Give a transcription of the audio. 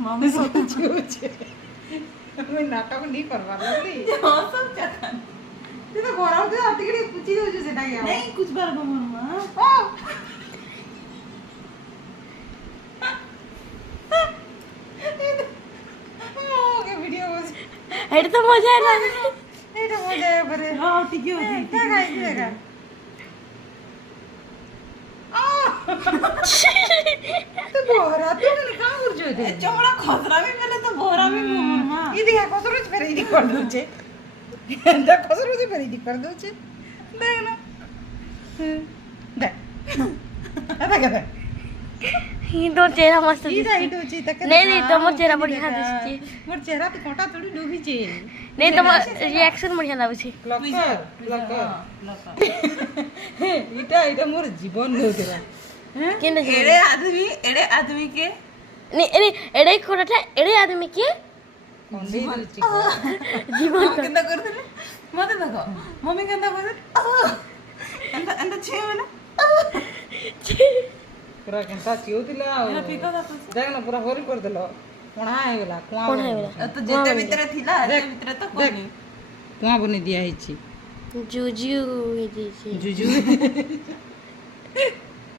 mummy सोते छे मैं नाटक नहीं करवा लगी हां सब चखन ते तो घरा दे अतिकड़ी पूछी दो जो सेटा गया नहीं कुछ बार मम्मा ओके वीडियो এটা তো মজা না এটা মজা করে हां ठीक है দেখা দেখা तो बोरा तो मैंने कहां उड़ जो दे चमड़ा खसरा भी पहले तो बोरा भी मम्मा ये देखा कसरो फेर इदी कर दो छे एंदा कसरो से फेर इदी कर दो छे देख ना देख आता क्या ये तो चेहरा मस्त ई दिसছে राइट होची तक नहीं नहीं তোমার চেহারা बढ़िया दिसছে मोर चेहरा तो कोटा थोड़ी डूबी छे नहीं তোমার রিঅ্যাকশন बढ़िया লাগুছে लकर इटा इटा मोर जीवन लो तेरा हैं কেন एड़े आदमी के नहीं अरे एड़े कोटाটা एड़े आदमी के कोंडी दूची জীবন केंदा करते मत देखो मम्मी केंदा करते एंदा एंदा छे वाला पूरा केंता चियोतिला एला पिका दा देख ना पूरा होरी कर देलो कोणा आइला कोण आहे बोला तो जेते भीतर थिला जे भीतर तो कोनी कुआ बनी दिया हिची जुजु हे जे जुजु